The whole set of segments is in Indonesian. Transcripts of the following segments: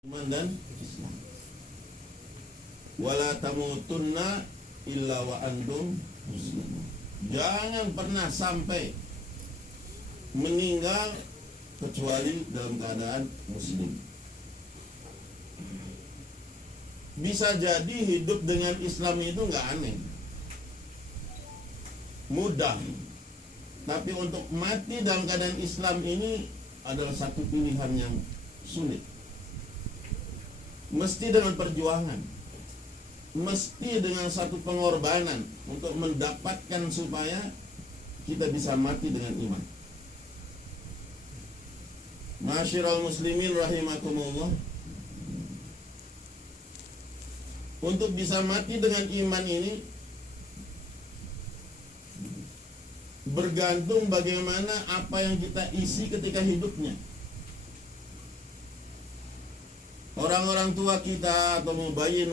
iman dan Islam. Wala tamutunna illa wa antum muslimun. Jangan pernah sampai meninggal kecuali dalam keadaan muslim. Bisa jadi hidup dengan Islam itu nggak aneh, mudah. Tapi untuk mati dalam keadaan Islam ini adalah satu pilihan yang sulit. Mesti dengan perjuangan, mesti dengan satu pengorbanan untuk mendapatkan supaya kita bisa mati dengan iman. Masyiral muslimin rahimakumullah, untuk bisa mati dengan iman ini bergantung bagaimana apa yang kita isi ketika hidupnya. Orang-orang tua kita atau mubayyin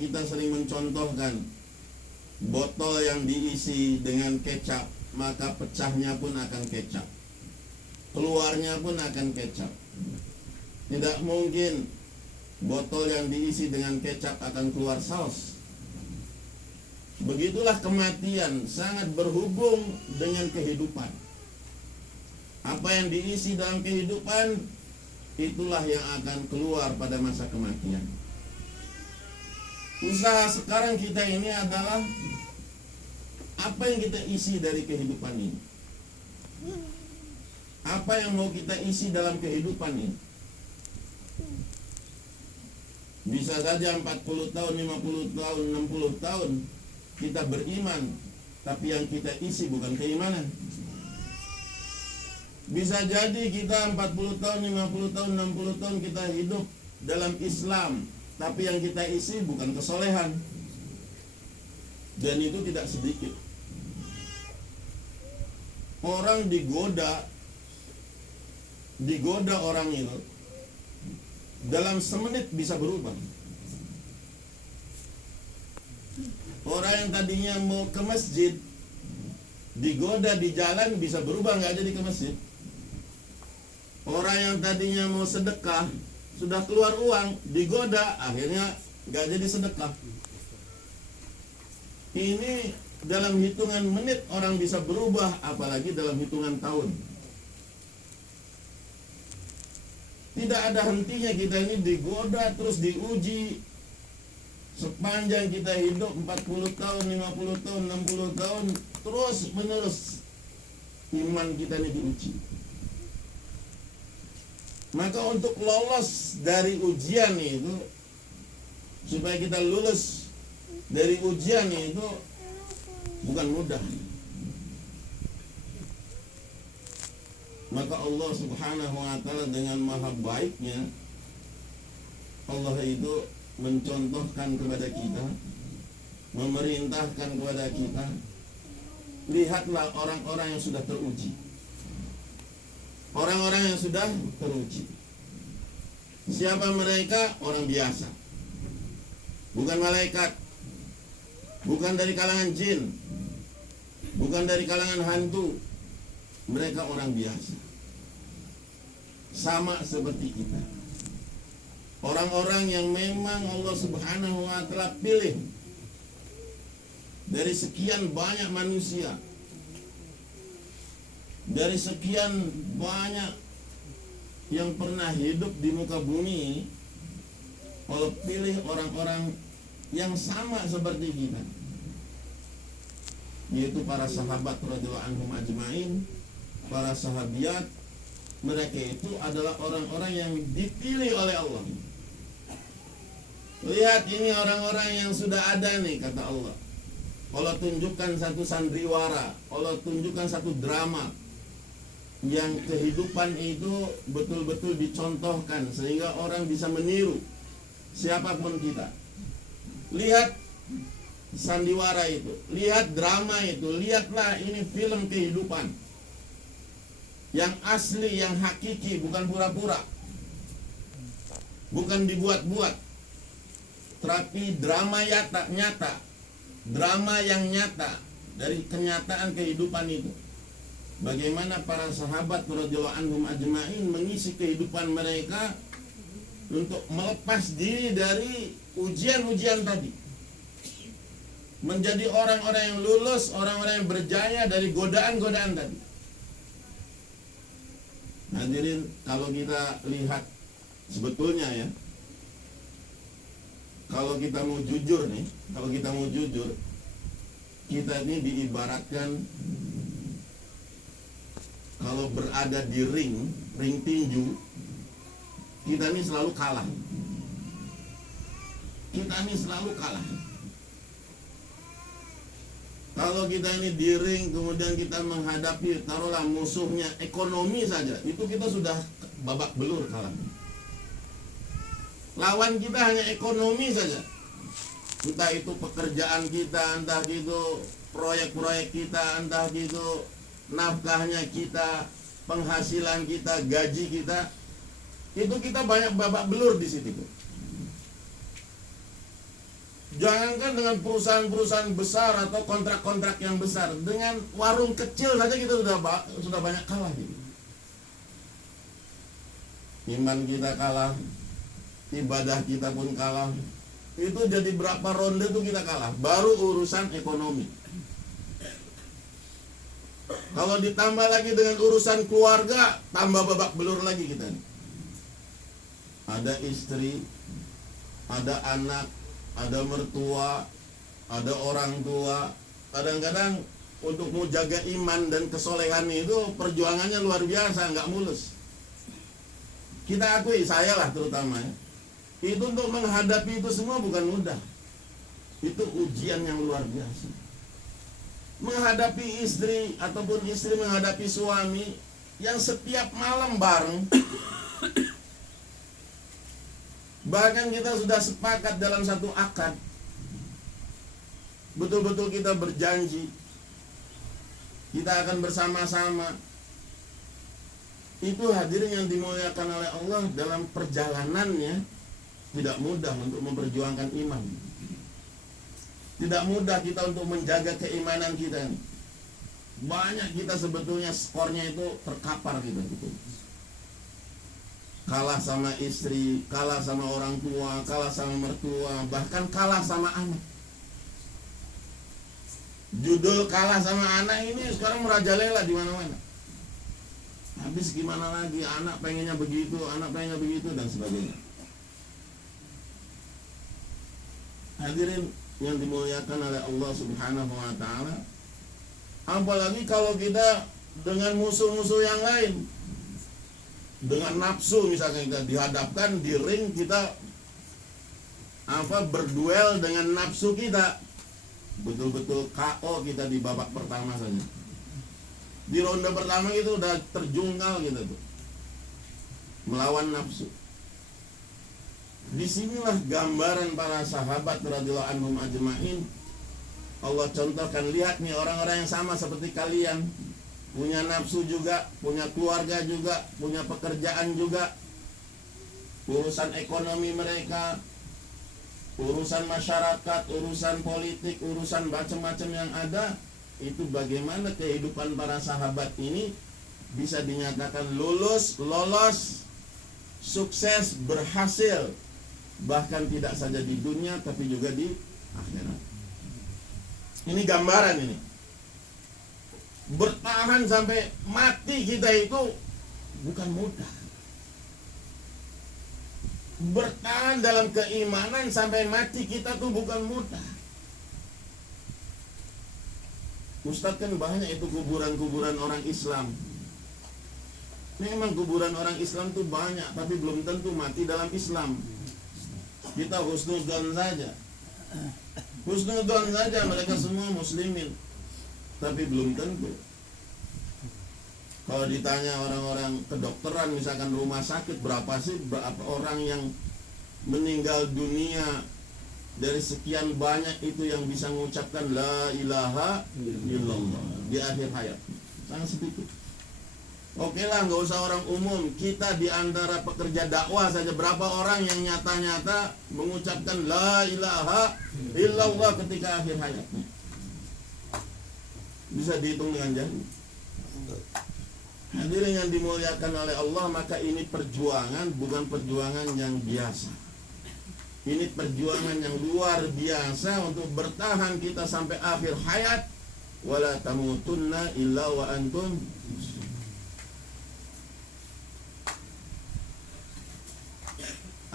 kita sering mencontohkan botol yang diisi dengan kecap, maka pecahnya pun akan kecap, keluarnya pun akan kecap. Tidak mungkin botol yang diisi dengan kecap akan keluar saus. Begitulah kematian sangat berhubung dengan kehidupan. Apa yang diisi dalam kehidupan, itulah yang akan keluar pada masa kematian. Usaha sekarang kita ini adalah apa yang kita isi dari kehidupan ini. Apa yang mau kita isi dalam kehidupan ini. Bisa saja 40 tahun, 50 tahun, 60 tahun kita beriman, tapi yang kita isi bukan keimanan. Bisa jadi kita 40 tahun, 50 tahun, 60 tahun kita hidup dalam Islam, tapi yang kita isi bukan kesolehan. Dan itu tidak sedikit. Orang digoda orang itu dalam semenit bisa berubah. Orang yang tadinya mau ke masjid, digoda di jalan bisa berubah nggak jadi ke masjid. Orang yang tadinya mau sedekah, sudah keluar uang, digoda, akhirnya nggak jadi sedekah. Ini dalam hitungan menit orang bisa berubah, apalagi dalam hitungan tahun. Tidak ada hentinya kita ini digoda terus diuji. Sepanjang kita hidup 40 tahun, 50 tahun, 60 tahun, terus menerus iman kita ini diuji. Maka untuk lolos dari ujian itu, supaya kita lulus dari ujian itu bukan mudah. Maka Allah subhanahu wa ta'ala dengan maha baiknya, Allah itu mencontohkan kepada kita, memerintahkan kepada kita, lihatlah orang-orang yang sudah teruji. Orang-orang yang sudah teruji. Siapa mereka? Orang biasa, bukan malaikat, bukan dari kalangan jin, bukan dari kalangan hantu. Mereka orang biasa, sama seperti kita. Orang-orang yang memang Allah subhanahu wa ta'ala pilih dari sekian banyak manusia, dari sekian banyak yang pernah hidup di muka bumi ini, Allah pilih orang-orang yang sama seperti kita, yaitu para sahabat radhiyallahu anhum ajmain, para sahabiat. Mereka itu adalah orang-orang yang dipilih oleh Allah. Lihat ini orang-orang yang sudah ada nih, kata Allah. Allah tunjukkan satu sandiwara, Allah tunjukkan satu drama yang kehidupan itu betul-betul dicontohkan sehingga orang bisa meniru siapapun kita. Lihat sandiwara itu, lihat drama itu, lihatlah ini film kehidupan yang asli, yang hakiki, bukan pura-pura, bukan dibuat-buat, tapi drama nyata, drama yang nyata dari kenyataan kehidupan itu. Bagaimana para sahabat radhiyallahu anhum ajmain mengisi kehidupan mereka untuk melepas diri dari ujian-ujian tadi, menjadi orang-orang yang lulus, orang-orang yang berjaya dari godaan-godaan tadi. Hadirin, kalau kita lihat sebetulnya ya, kalau kita mau jujur nih, kita ini diibaratkan kalau berada di ring tinju, kita ini selalu kalah. Kalau kita ini di ring, kemudian kita menghadapi, taruhlah musuhnya ekonomi saja, itu kita sudah babak belur kalah. Lawan kita hanya ekonomi saja, entah itu pekerjaan kita, entah itu proyek-proyek kita, entah itu nafkahnya kita, penghasilan kita, gaji kita, itu kita banyak babak belur di situ. Jangankan dengan perusahaan-perusahaan besar atau kontrak-kontrak yang besar, dengan warung kecil saja kita sudah banyak kalah gitu. Iman kita kalah, ibadah kita pun kalah. Itu jadi berapa ronde itu kita kalah, baru urusan ekonomi. Kalau ditambah lagi dengan urusan keluarga, tambah babak belur lagi kita. Ada istri, ada anak, ada mertua, ada orang tua. Kadang-kadang untuk mau jaga iman dan kesolehan itu perjuangannya luar biasa, nggak mulus. Kita akui, saya lah terutama ya, itu untuk menghadapi itu semua bukan mudah. Itu ujian yang luar biasa. Menghadapi istri ataupun istri menghadapi suami yang setiap malam bareng. Bahkan kita sudah sepakat dalam satu akad, betul-betul kita berjanji kita akan bersama-sama. Itu hadirin yang dimuliakan oleh Allah, dalam perjalanannya tidak mudah untuk memperjuangkan iman. Tidak mudah kita untuk menjaga keimanan kita. Banyak kita sebetulnya skornya itu terkapar gitu. Kalah sama istri, kalah sama orang tua, kalah sama mertua, bahkan kalah sama anak. Judul kalah sama anak ini sekarang merajalela di mana-mana. Habis gimana lagi, anak pengennya begitu, dan sebagainya. Hadirin yang dimuliakan oleh Allah Subhanahu wa taala, apalagi kalau kita dengan musuh-musuh yang lain. Dengan nafsu, misalnya kita dihadapkan di ring, kita berduel dengan nafsu kita, betul-betul KO kita di babak pertama saja. Di ronde pertama itu udah terjungkal gitu tuh, melawan nafsu. Disinilah gambaran para sahabat radhiyallahu anhum ajma'in. Allah contohkan, lihat nih orang-orang yang sama seperti kalian, punya nafsu juga, punya keluarga juga, punya pekerjaan juga, urusan ekonomi mereka, urusan masyarakat, urusan politik, urusan macam-macam yang ada. Itu bagaimana kehidupan para sahabat ini bisa dinyatakan lolos, sukses, berhasil, bahkan tidak saja di dunia tapi juga di akhirat. Ini gambaran ini. Bertahan sampai mati kita itu bukan mudah. Bertahan dalam keimanan sampai mati kita tuh bukan mudah. Ustadz, kan banyak itu kuburan-kuburan orang Islam. Memang kuburan orang Islam tuh banyak, tapi belum tentu mati dalam Islam. Kita husnudzon saja. Husnudzon saja mereka semua muslimin, tapi belum tentu. Kalau ditanya orang-orang kedokteran, misalkan rumah sakit, berapa orang yang meninggal dunia dari sekian banyak itu yang bisa mengucapkan la ilaha illallah di akhir hayat? Sangat sedikit. Oke lah, nggak usah orang umum. Kita di antara pekerja dakwah saja, berapa orang yang nyata-nyata mengucapkan la ilaha illallah ketika akhir hayatnya? Bisa dihitung dengan jari. Hadirin yang dimuliakan oleh Allah, maka ini perjuangan, bukan perjuangan yang biasa. Ini perjuangan yang luar biasa untuk bertahan kita sampai akhir hayat. Wala tamutunna illa wa antum muslimun.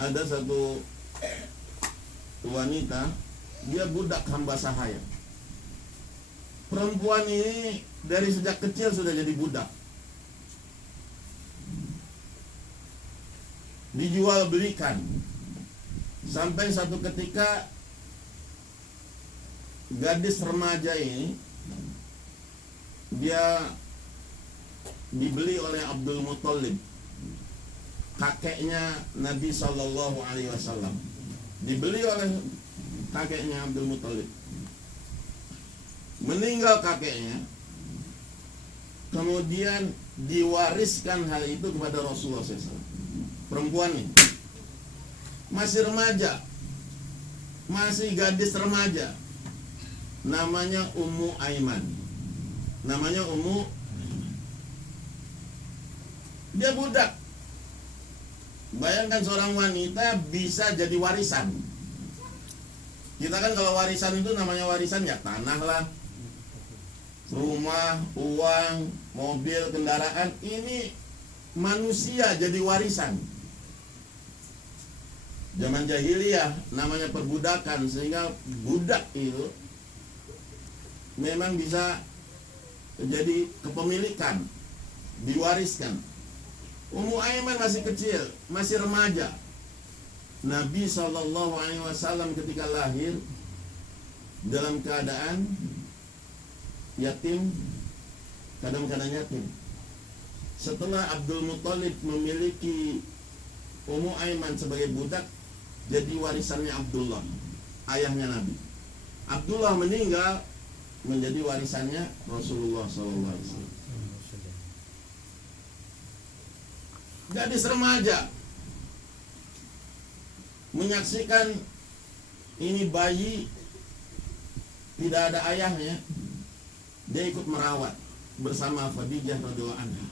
Ada satu wanita, dia budak hamba sahaya. Perempuan ini dari sejak kecil sudah jadi budak. Dijual belikan. Sampai satu ketika gadis remaja ini dia dibeli oleh Abdul Muthalib, kakeknya Nabi Sallallahu Alaihi Wasallam. Dibeli oleh kakeknya Abdul Muthalib. Meninggal kakeknya, kemudian diwariskan hal itu kepada Rasulullah SAW. Perempuan ini masih remaja, masih gadis remaja, namanya Ummu Aiman. Namanya Ummu. Dia budak. Bayangkan seorang wanita bisa jadi warisan. Kita kan kalau warisan itu namanya warisan ya tanah lah, rumah, uang, mobil, kendaraan. Ini manusia jadi warisan. Zaman jahiliyah namanya perbudakan, sehingga budak itu memang bisa jadi kepemilikan, diwariskan. Ummu Aiman masih kecil, masih remaja. Nabi SAW ketika lahir dalam keadaan yatim, kadang-kadang yatim. Setelah Abdul Muthalib memiliki Ummu Aiman sebagai budak, jadi warisannya Abdullah, ayahnya Nabi. Abdullah meninggal, menjadi warisannya Rasulullah SAW. Gadis remaja menyaksikan ini bayi tidak ada ayahnya, dia ikut merawat bersama Khadijah radhiyallahu anha.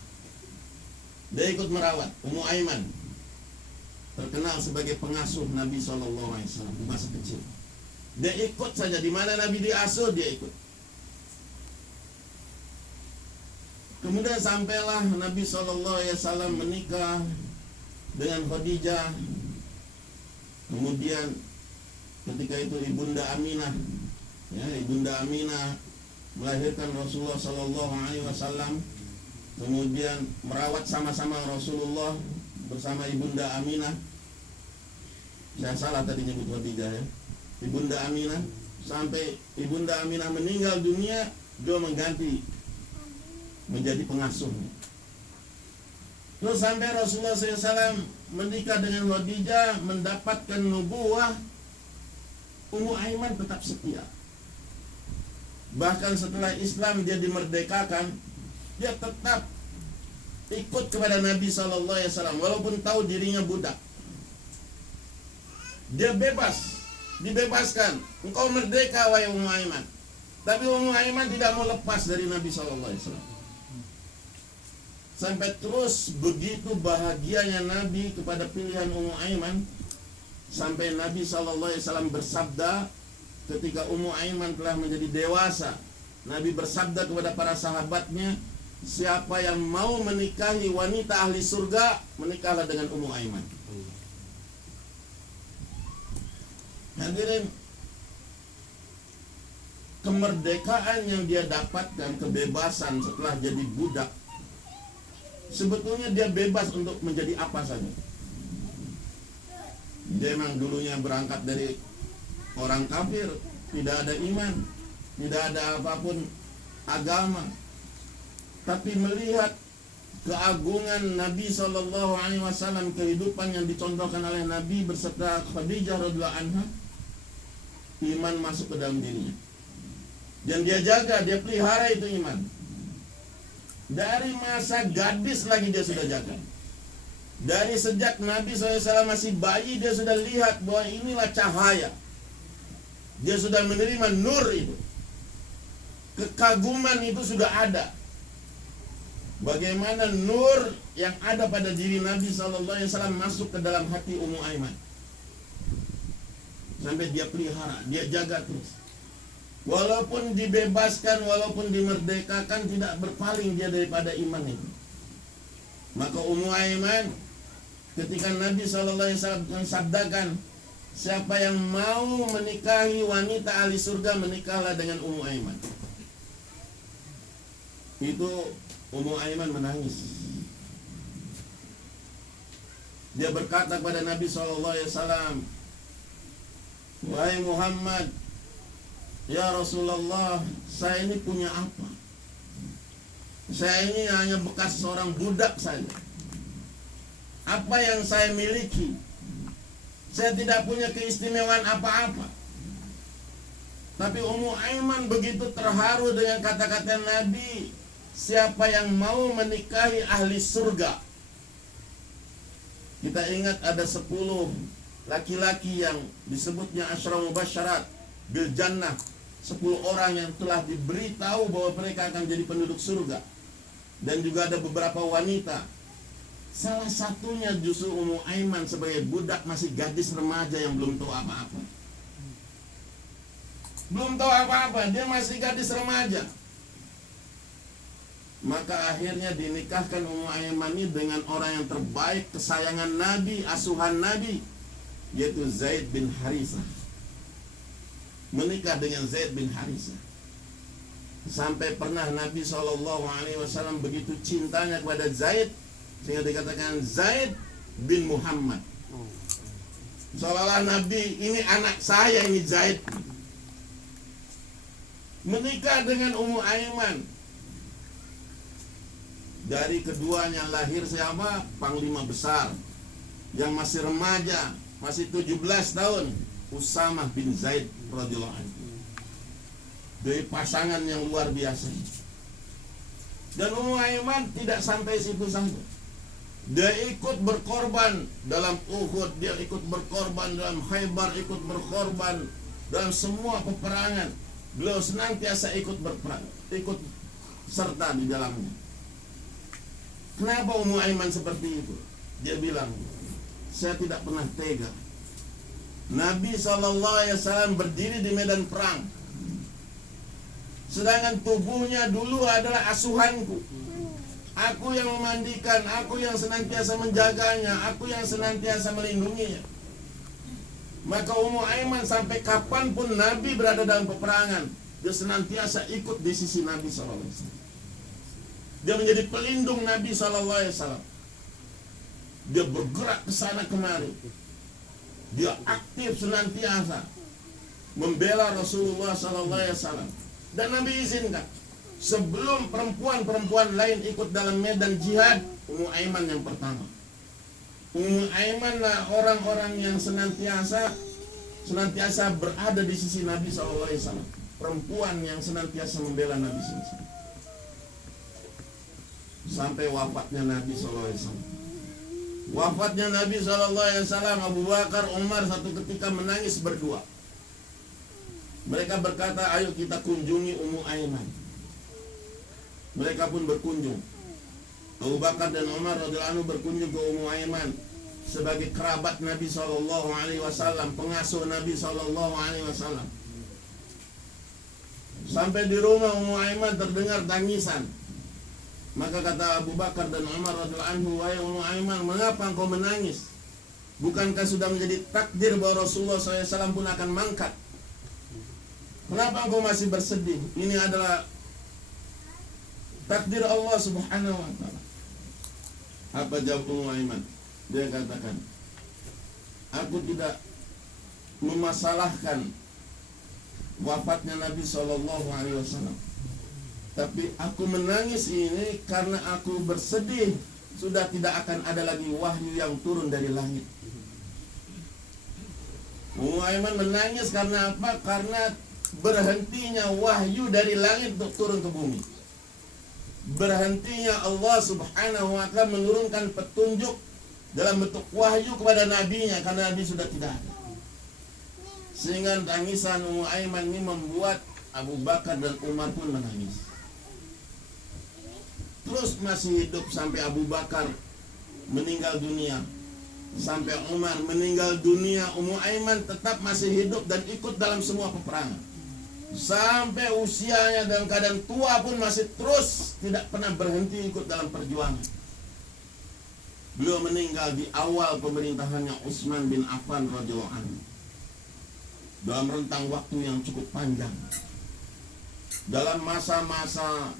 Dia ikut merawat Ummu Aiman, terkenal sebagai pengasuh Nabi SAW di masa kecil. Dia ikut saja, di mana Nabi diasuh dia ikut. Kemudian sampailah Nabi SAW menikah dengan Khadijah. Kemudian ketika itu Ibunda Aminah, ya, Ibunda Aminah melahirkan Rasulullah SAW. Kemudian merawat sama-sama Rasulullah bersama Ibunda Aminah. Saya salah tadi nyebut Khadijah ya. Ibunda Aminah, sampai Ibunda Aminah meninggal dunia, dia mengganti menjadi pengasuhnya. Terus sampai Rasulullah SAW menikah dengan Khadijah, mendapatkan nubuwah, Ummu Aiman tetap setia. Bahkan setelah Islam dia dimerdekakan, dia tetap ikut kepada Nabi SAW walaupun tahu dirinya budak. Dia bebas, dibebaskan. Engkau merdeka wahai Ummu Aiman. Tapi Ummu Aiman tidak mau lepas dari Nabi SAW. Sampai terus begitu bahagianya Nabi kepada pilihan Ummu Aiman, sampai Nabi SAW bersabda ketika Ummu Aiman telah menjadi dewasa. Nabi bersabda kepada para sahabatnya, siapa yang mau menikahi wanita ahli surga, menikahlah dengan Ummu Aiman. Hadirin, kemerdekaan yang dia dapatkan, kebebasan setelah jadi budak, sebetulnya dia bebas untuk menjadi apa saja. Dia memang dulunya berangkat dari orang kafir, tidak ada iman, tidak ada apapun agama. Tapi melihat keagungan Nabi SAW, kehidupan yang dicontohkan oleh Nabi berserta Khadijah radhiyallahu anha, iman masuk ke dalam dirinya. Dan dia jaga, dia pelihara itu iman. Dari masa gadis lagi dia sudah jaga. Dari sejak Nabi SAW masih bayi, dia sudah lihat bahwa inilah cahaya. Dia sudah menerima nur itu. Kekaguman itu sudah ada. bagaimana nur yang ada pada diri Nabi SAW masuk ke dalam hati Ummu Aiman. Sampai dia pelihara, dia jaga terus. Walaupun dibebaskan, walaupun dimerdekakan, tidak berpaling dia daripada iman itu. Maka Ummu Aiman, ketika Nabi SAW sabdakan, siapa yang mau menikahi wanita ahli surga, menikahlah dengan Ummu Aiman. Itu Ummu Aiman menangis. Dia berkata kepada Nabi SAW, wahai Muhammad, ya Rasulullah, saya ini punya apa? Saya ini hanya bekas seorang budak saja. Apa yang saya miliki? Saya tidak punya keistimewaan apa-apa. Tapi Ummu Aiman begitu terharu dengan kata-kata Nabi, siapa yang mau menikahi ahli surga. Kita ingat ada 10 laki-laki yang disebutnya Asyra Mubasyarat bil Jannah, 10 orang yang telah diberitahu bahwa mereka akan jadi penduduk surga. Dan juga ada beberapa wanita. Salah satunya justru Ummu Aiman sebagai budak, masih gadis remaja yang belum tahu apa-apa. Belum tahu apa-apa, dia masih gadis remaja. Maka akhirnya dinikahkan Ummu Aiman ini dengan orang yang terbaik, kesayangan Nabi, asuhan Nabi, yaitu Zaid bin Harisah. Menikah dengan Zaid bin Harisah. Sampai pernah Nabi SAW begitu cintanya kepada Zaid, sehingga dikatakan Zaid bin Muhammad. Seolah-olah Nabi, ini anak saya, ini Zaid. Menikah dengan Ummu Aiman. Dari keduanya lahir siapa? Panglima besar yang masih remaja, masih 17 tahun, Usamah bin Zaid radhiyallahu anhu. Dari pasangan yang luar biasa. Dan Ummu Aiman tidak sampai situ saja. Dia ikut berkorban dalam Uhud, dia ikut berkorban dalam Khaybar, ikut berkorban dalam semua peperangan. Beliau senantiasa ikut berperang, ikut serta di dalamnya. Kenapa Ummu Aiman seperti itu? Dia bilang, saya tidak pernah tega. Nabi SAW berdiri di medan perang, sedangkan tubuhnya dulu adalah asuhanku. Aku yang memandikan, aku yang senantiasa menjaganya, aku yang senantiasa melindunginya. Maka Ummu Aiman sampai kapanpun Nabi berada dalam peperangan, dia senantiasa ikut di sisi Nabi SAW. Dia menjadi pelindung Nabi SAW. Dia bergerak ke sana kemari. Dia aktif senantiasa membela Rasulullah SAW. Dan Nabi izinkan, sebelum perempuan-perempuan lain ikut dalam medan jihad, Ummu Aiman yang pertama. Ummu Aiman lah orang-orang yang senantiasa berada di sisi Nabi SAW. Perempuan yang senantiasa membela Nabi SAW. Sampai wafatnya Nabi SAW. Wafatnya Nabi SAW, Abu Bakar, Umar satu ketika menangis berdua. Mereka berkata, ayo kita kunjungi Ummu Aiman. Mereka pun berkunjung. Abu Bakar dan Umar radhiyallahu anhu berkunjung ke Ummu Aiman sebagai kerabat Nabi SAW, pengasuh Nabi SAW. Sampai di rumah Ummu Aiman terdengar tangisan. Maka kata Abu Bakar dan Umar radhiyallahu anhu, wahai Ummu Aiman, mengapa engkau menangis? Bukankah sudah menjadi takdir bahwa Rasulullah SAW pun akan mangkat? Kenapa engkau masih bersedih? Ini adalah takdir Allah Subhanahu wa ta'ala. Apa jawab Ummu Aiman? Dia katakan, aku tidak memasalahkan wafatnya Nabi SAW, tapi aku menangis ini karena aku bersedih sudah tidak akan ada lagi wahyu yang turun dari langit. Ummu Aiman menangis karena apa? Karena berhentinya wahyu dari langit untuk turun ke bumi. Berhentinya Allah Subhanahu wa ta'ala menurunkan petunjuk dalam bentuk wahyu kepada nabinya, karena nabi sudah tidak ada. Sehingga tangisan Ummu Aiman ini membuat Abu Bakar dan Umar pun menangis. terus masih hidup sampai Abu Bakar meninggal dunia, sampai Umar meninggal dunia, Ummu Aiman tetap masih hidup dan ikut dalam semua peperangan. Sampai usianya dalam keadaan tua pun masih terus tidak pernah berhenti ikut dalam perjuangan. Beliau meninggal di awal pemerintahannya Utsman bin Affan radhiyallahu anhu, dalam rentang waktu yang cukup panjang. Dalam masa-masa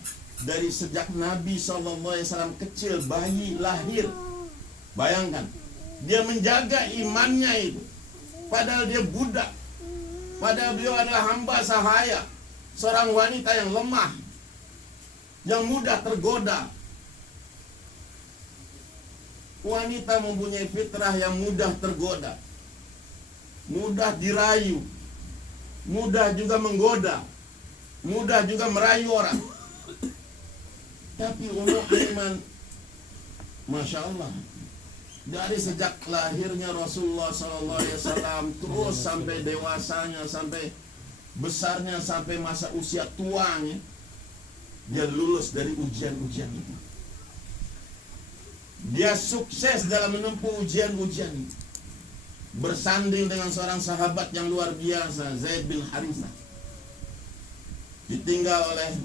dari sejak Nabi SAW kecil, bayi lahir, bayangkan, dia menjaga imannya itu, padahal dia budak, padahal beliau adalah hamba sahaya, seorang wanita yang lemah, yang mudah tergoda. Wanita mempunyai fitrah yang mudah tergoda, mudah dirayu, mudah juga menggoda, mudah juga merayu orang. Tapi Ummu Aiman, Masya Allah, dari sejak lahirnya Rasulullah SAW terus sampai dewasanya, sampai besarnya, sampai masa usia tuanya, dia lulus dari ujian-ujian itu. Dia sukses dalam menempuh ujian-ujian itu, bersanding dengan seorang sahabat yang luar biasa, Zaid bin Harithah. Ditinggal oleh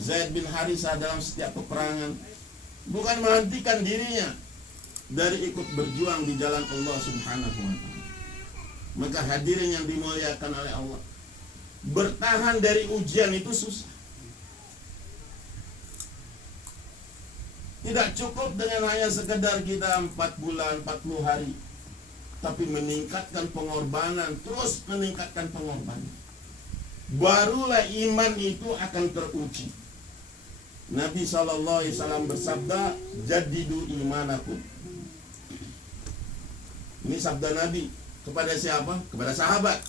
Zaid bin Harithah dalam setiap peperangan, bukan menghentikan dirinya dari ikut berjuang di jalan Allah Subhanahu wa ta'ala. Maka hadirin yang dimuliakan oleh Allah, bertahan dari ujian itu susah. Tidak cukup dengan hanya sekedar kita 4 bulan, 40 hari, tapi meningkatkan pengorbanan, terus meningkatkan pengorbanan. Barulah iman itu akan teruji. Nabi SAW bersabda, jadidu imanakum. Ini sabda Nabi kepada siapa? Kepada sahabat.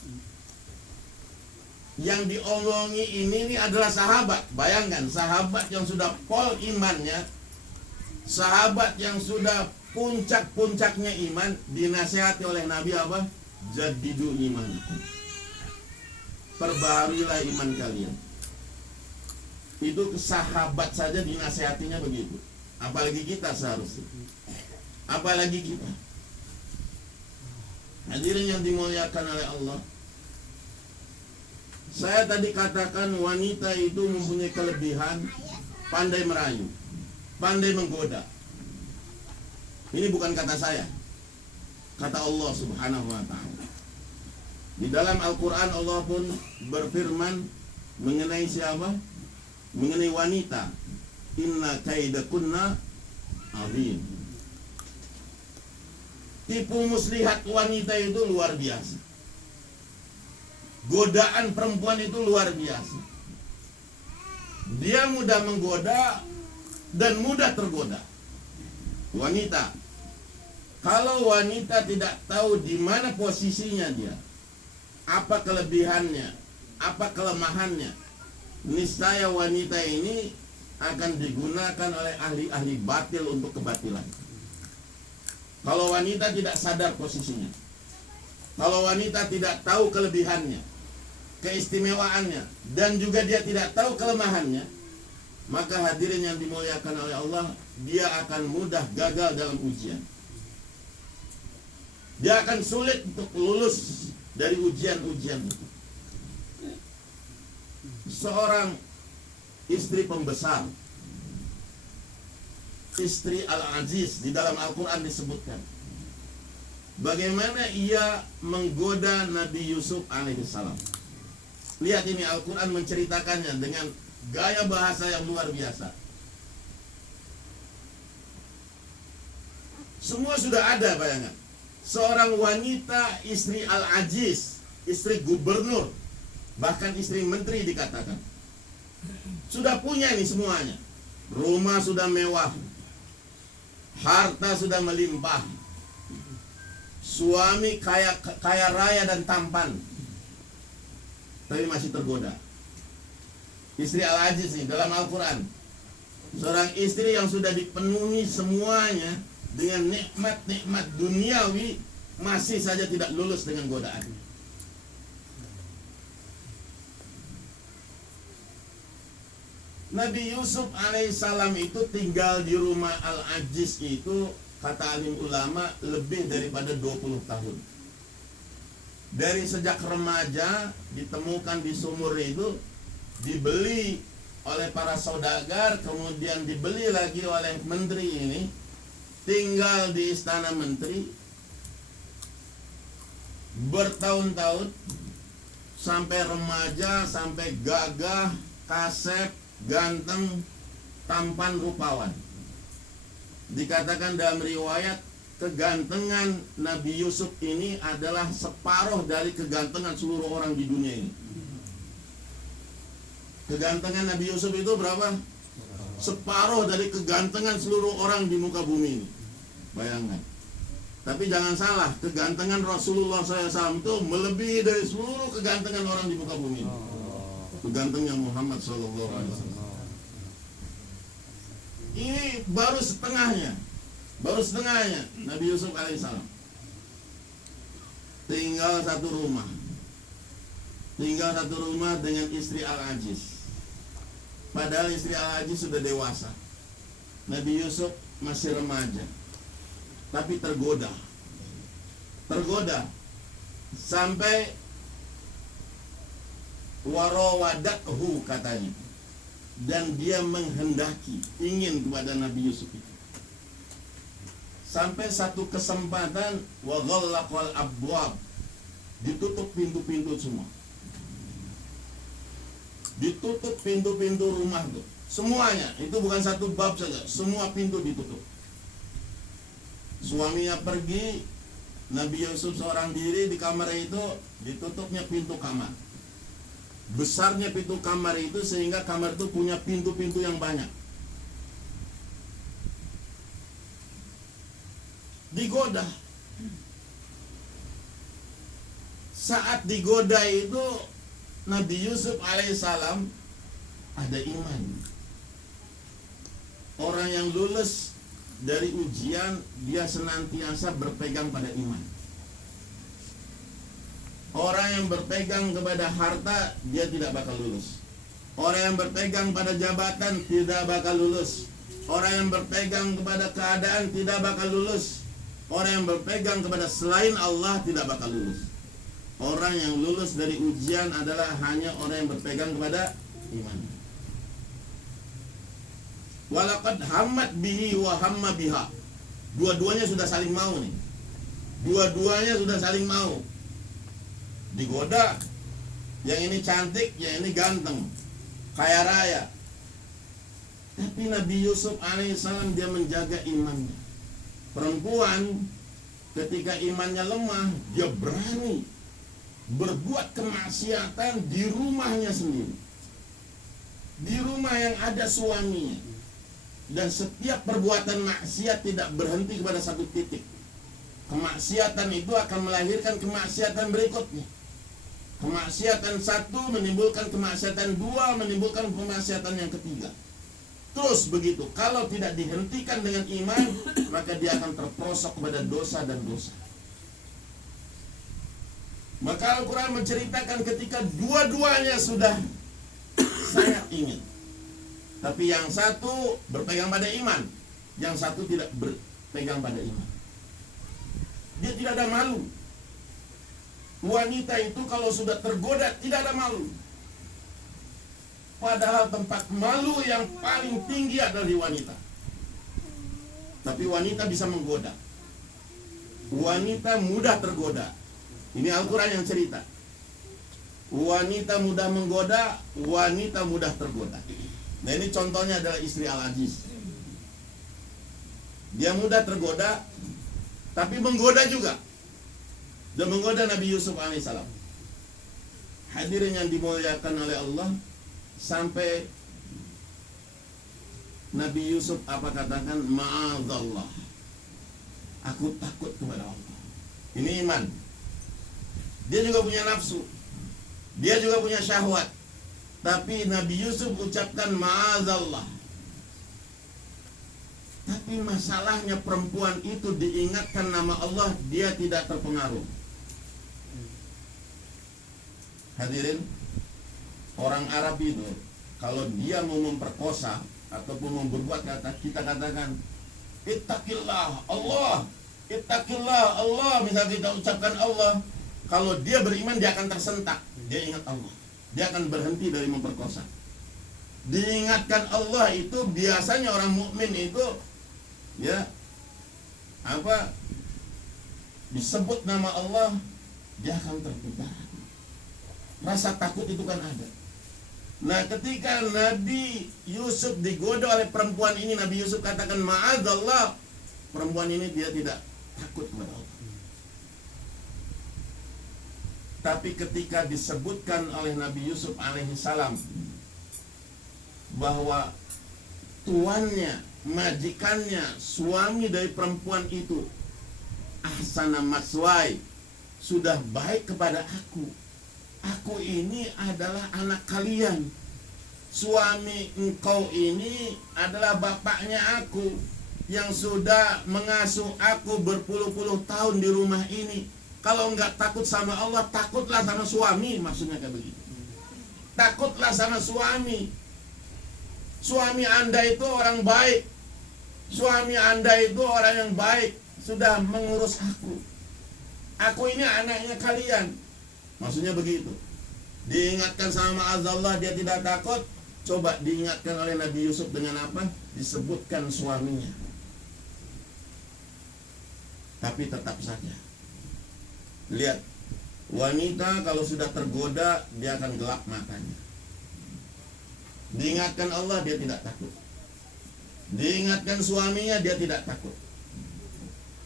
Yang diomongi ini adalah sahabat. Bayangkan, sahabat yang sudah pol imannya, sahabat yang sudah puncak-puncaknya iman, dinasihati oleh Nabi apa? Jadidu imanakum. Perbaharilah iman kalian. Itu sahabat saja dinasihatinya begitu, apalagi kita seharusnya, apalagi kita. Hadirin yang dimuliakan oleh Allah, saya tadi katakan wanita itu mempunyai kelebihan, pandai merayu, pandai menggoda. Ini bukan kata saya, kata Allah Subhanahu wa ta'ala. Di dalam Al-Quran Allah pun berfirman mengenai siapa? Mengenai wanita. Inna kaidakunna azim. Tipu muslihat wanita itu luar biasa. Godaan perempuan itu luar biasa. Dia mudah menggoda dan mudah tergoda. Wanita, kalau wanita tidak tahu di mana posisinya dia, apa kelebihannya, apa kelemahannya, niscaya wanita ini akan digunakan oleh ahli-ahli batil untuk kebatilan. Kalau wanita tidak sadar posisinya, kalau wanita tidak tahu kelebihannya, keistimewaannya, dan juga dia tidak tahu kelemahannya, maka hadirin yang dimuliakan oleh Allah, dia akan mudah gagal dalam ujian. Dia akan sulit untuk lulus dari ujian-ujian itu. Seorang istri pembesar, istri Al-Aziz, di dalam Al-Quran disebutkan bagaimana ia menggoda Nabi Yusuf alaihissalam. Lihat ini, Al-Quran menceritakannya dengan gaya bahasa yang luar biasa. Semua sudah ada, bayangan. Seorang wanita, istri Al-Aziz, istri gubernur, bahkan istri menteri dikatakan, sudah punya ini semuanya. Rumah sudah mewah, harta sudah melimpah, suami kaya raya dan tampan, tapi masih tergoda. Istri Al-Aziz nih dalam Al-Quran, seorang istri yang sudah dipenuhi semuanya dengan nikmat-nikmat duniawi, masih saja tidak lulus dengan godaan. Nabi Yusuf alaihissalam itu tinggal di rumah Al-Aziz itu, kata alim ulama, lebih daripada 20 tahun. Dari sejak remaja ditemukan di sumur itu, dibeli oleh para saudagar, kemudian dibeli lagi oleh menteri ini, tinggal di istana menteri bertahun-tahun sampai remaja, sampai gagah, kasep, ganteng, tampan, rupawan. Dikatakan dalam riwayat, kegantengan Nabi Yusuf ini adalah separuh dari kegantengan seluruh orang di dunia ini. Kegantengan Nabi Yusuf itu berapa? Separuh dari kegantengan seluruh orang di muka bumi ini. Bayangkan. Tapi jangan salah, kegantengan Rasulullah SAW itu melebihi dari seluruh kegantengan orang di muka bumi ini. Kegantengnya Muhammad SAW. Ini baru setengahnya. Baru setengahnya Nabi Yusuf alaihissalam. Tinggal satu rumah. Tinggal satu rumah dengan istri Al-Aziz. Padahal istri Al-Aziz sudah dewasa. Nabi Yusuf masih remaja. Tapi tergoda. Tergoda. Sampai warawadathu katanya. Dan dia menghendaki, ingin kepada Nabi Yusuf itu. Sampai satu kesempatan wa ghallaqal abwab, ditutup pintu-pintu semua. Ditutup pintu-pintu rumah itu. Semuanya, itu bukan satu bab saja, semua pintu ditutup. Suaminya pergi, Nabi Yusuf seorang diri di kamar itu, ditutupnya pintu kamar. Besarnya pintu kamar itu sehingga kamar itu punya pintu-pintu yang banyak. Digoda. Saat digoda itu Nabi Yusuf alaihissalam ada iman. Orang yang lulus dari ujian, dia senantiasa berpegang pada iman. Orang yang berpegang kepada harta, dia tidak bakal lulus. Orang yang berpegang pada jabatan tidak bakal lulus. Orang yang berpegang kepada keadaan tidak bakal lulus. Orang yang berpegang kepada selain Allah tidak bakal lulus. Orang yang lulus dari ujian adalah hanya orang yang berpegang kepada iman. Walaqad hammat bihi wa hamma biha. Dua-duanya sudah saling mau nih. Dua-duanya sudah saling mau. Digoda. Yang ini cantik, yang ini ganteng, kaya raya. Tapi Nabi Yusuf alaihissalam dia menjaga imannya. Perempuan ketika imannya lemah, dia berani berbuat kemaksiatan di rumahnya sendiri, di rumah yang ada suaminya. Dan setiap perbuatan maksiat tidak berhenti kepada satu titik. Kemaksiatan itu akan melahirkan kemaksiatan berikutnya. Kemaksiatan satu menimbulkan kemaksiatan dua, menimbulkan kemaksiatan yang ketiga. Terus begitu. Kalau tidak dihentikan dengan iman, maka dia akan terperosok kepada dosa dan dosa. Maka Al-Quran menceritakan ketika dua-duanya sudah sangat ingin, tapi yang satu berpegang pada iman, yang satu tidak berpegang pada iman. Dia tidak ada malu. Wanita itu kalau sudah tergoda tidak ada malu. Padahal tempat malu yang paling tinggi adalah di wanita. Tapi wanita bisa menggoda. Wanita mudah tergoda. Ini Al-Quran yang cerita. Wanita mudah menggoda, wanita mudah tergoda. Nah ini contohnya adalah istri Al-Aziz. Dia mudah tergoda, tapi menggoda juga. Dan menggoda Nabi Yusuf alaihissalam. Hadirin yang dimuliakan oleh Allah, sampai Nabi Yusuf apa katakan, ma'adzallah, aku takut kepada Allah. Ini iman. Dia juga punya nafsu, dia juga punya syahwat, tapi Nabi Yusuf ucapkan ma'adzallah. Tapi masalahnya perempuan itu diingatkan nama Allah, dia tidak terpengaruh. Hadirin, orang Arab itu Kalau dia mau memperkosa ataupun mau berbuat kata, kita katakan ittaqillah Allah, ittaqillah Allah, misal kita ucapkan Allah, kalau dia beriman dia akan tersentak, dia ingat Allah, dia akan berhenti dari memperkosa. Diingatkan Allah itu biasanya orang mukmin itu ya disebut nama Allah, dia akan terputar. Rasa takut itu kan ada. Nah, ketika Nabi Yusuf digoda oleh perempuan ini, Nabi Yusuf katakan ma'adzallah, perempuan ini dia tidak takut kepada Allah. Tapi ketika disebutkan oleh Nabi Yusuf alaihissalam bahwa tuannya, majikannya, suami dari perempuan itu ahsana maswai, sudah baik kepada aku ini adalah anak kalian, suami engkau ini adalah bapaknya aku yang sudah mengasuh aku berpuluh-puluh tahun di rumah ini. Kalau enggak takut sama Allah, takutlah sama suami, maksudnya kayak begitu. Takutlah sama suami. Suami Anda itu orang baik, suami Anda itu orang yang baik, sudah mengurus aku ini anaknya kalian, maksudnya begitu. Diingatkan sama azallah, dia tidak takut. Coba diingatkan oleh Nabi Yusuf dengan apa? Disebutkan suaminya, tapi tetap saja lihat, wanita kalau sudah tergoda dia akan gelap matanya. Diingatkan Allah dia tidak takut, diingatkan suaminya dia tidak takut.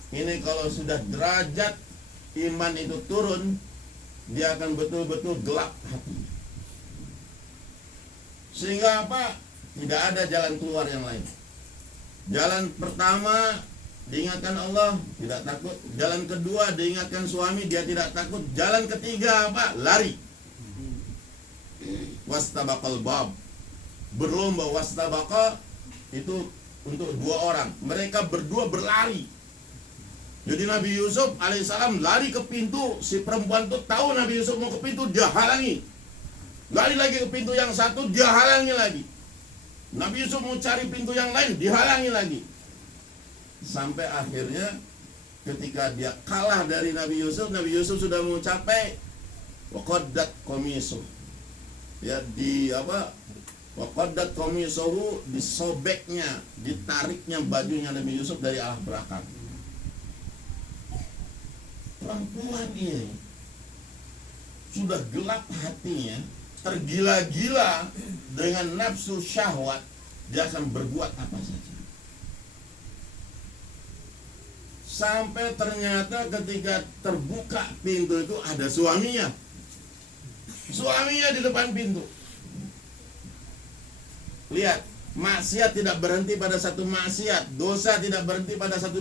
Ini kalau sudah derajat iman itu turun, dia akan betul-betul gelap hatinya. Sehingga apa? Tidak ada jalan keluar yang lain. Jalan pertama diingatkan Allah, tidak takut. Jalan kedua diingatkan suami, dia tidak takut. Jalan ketiga apa? Lari. Wastabaqal bab, berlomba. Wastabaqa itu untuk dua orang, mereka berdua berlari. Jadi Nabi Yusuf alaihissalam lari ke pintu, si perempuan itu tahu Nabi Yusuf mau ke pintu, dia halangi. Lari lagi ke pintu yang satu, dia halangi lagi. Nabi Yusuf mau cari pintu yang lain, dihalangi lagi. Sampai akhirnya ketika dia kalah dari Nabi Yusuf sudah mau capek. Waqaddat qamiisuh, ya waqaddat qamiisuhu, disobeknya, ditariknya bajunya Nabi Yusuf dari arah belakang. Perempuan ini sudah gelap hatinya, tergila-gila dengan nafsu syahwat, dia akan berbuat apa saja. Sampai ternyata ketika terbuka pintu itu ada suaminya. Suaminya di depan pintu. Lihat, maksiat tidak berhenti pada satu maksiat, dosa tidak berhenti pada satu